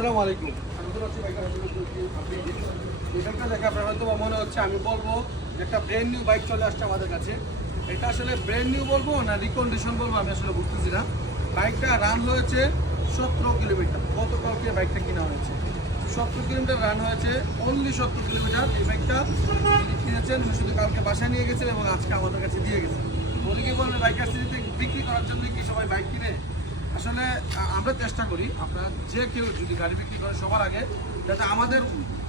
আসসালামু আলাইকুম। আমি তো হচ্ছে বাইকটা আপনি এই বাইকটা দেখে আপনার হয়তো মনে হচ্ছে আমি বলবো যে একটা ব্র্যান্ড নিউ বাইক চলে আসছে আমাদের কাছে। এটা আসলে ব্র্যান্ড নিউ বলবো না রিকন্ডিশন বলবো আমি আসলে বুঝতেছি না। বাইকটা রান হয়েছে 17 কিলোমিটার। গতকালকে বাইকটা কেনা হয়েছে 17 কিলোমিটার রান হয়েছে, অনলি 17 কিলোমিটার। এই বাইকটা তিনি কিনেছেন, উনি শুধু কালকে বাসায় নিয়ে গেছেন এবং আজকে আমাদের কাছে দিয়ে গেছেন। অনেকে বলবে বাইকার সিটিতে বিক্রি করার জন্য কি সবাই বাইক কিনে? আসলে আমরা চেষ্টা করি আপনারা যে কেউ যদি গাড়ি বিক্রি করে সবার আগে যাতে আমাদের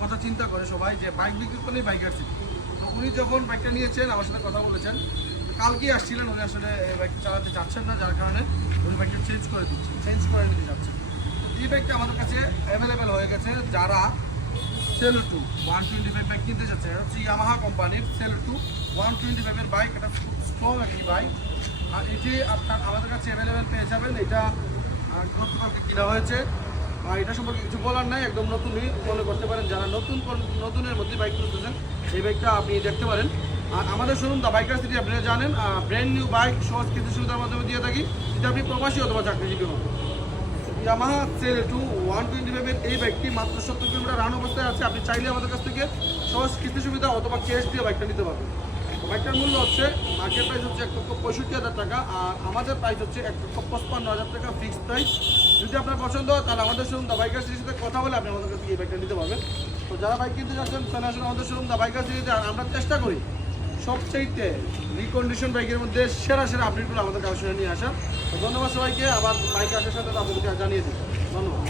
কথা চিন্তা করে সবাই যে বাইক বিক্রি করলেই বাইকার সিটি। তো উনি যখন বাইকটা নিয়েছেন আমার সাথে কথা বলেছেন, কালকেই আসছিলেন, উনি আসলে বাইক চালাতে চাচ্ছেন না, যার কারণে উনি বাইকটা চেঞ্জ করে নিতে চাচ্ছেন। এই বাইকটা আমাদের কাছে অ্যাভেলেবেল হয়ে গেছে। যারা সেলো টু 125 বাইক কিনতে চাচ্ছে, এটা হচ্ছে ইয়ামাহা কোম্পানির সেলো টু 125-এর বাইক। এটা খুব স্ট্রং একটি বাইক, আর এটি আপনার আমাদের কাছে অ্যাভেলেবেল পেয়ে যাবেন। এটা গতকালকে কিনা হয়েছে, আর এটা সম্পর্কে কিছু বলার নাই, একদম নতুনই মনে করতে পারেন। যারা নতুনের মধ্যে বাইক খুঁজতেছেন এই বাইকটা আপনি দেখতে পারেন। আর আমাদের শোরুম দা বাইকার সিটি আপনারা জানেন ব্র্যান্ড নিউ বাইক সহজ কিস্তি সুবিধার মাধ্যমে দিয়ে থাকি, যদি আপনি প্রবাসী অথবা চাকরিজীবী হন। ইয়ামাহা সেলো টু 125-এর এই বাইকটি মাত্র 70 কিলোমিটার রান অবস্থায় আছে। আপনি চাইলে আমাদের কাছ থেকে সহজ কিস্তি সুবিধা অথবা ক্যাশ দিয়ে বাইকটা নিতে পারবেন। বাইকটার মূল্য হচ্ছে মার্কেট প্রাইস হচ্ছে 1,65,000 টাকা, আর আমাদের প্রাইস হচ্ছে 1,55,000 টাকা ফিক্সড প্রাইস। যদি আপনার পছন্দ হয় তাহলে আমাদের শোরুম দা বাইকার সিটির সাথে কথা বলে আপনি আমাদের কাছ থেকে এই বাইকটা নিতে পারবেন। তো যারা বাইক কিনতে যাচ্ছেন তাহলে আসলে আমাদের শোরুম দা বাইকার সিটিতে, আর আমরা চেষ্টা করি সবচাইতে রিকন্ডিশন বাইকের মধ্যে সেরা আপডেটগুলো আমাদের কাছে নিয়ে আসা। তো ধন্যবাদ সবাইকে, আবার বাইক আসার সাথে আপনাদেরকে জানিয়ে দিই। ধন্যবাদ।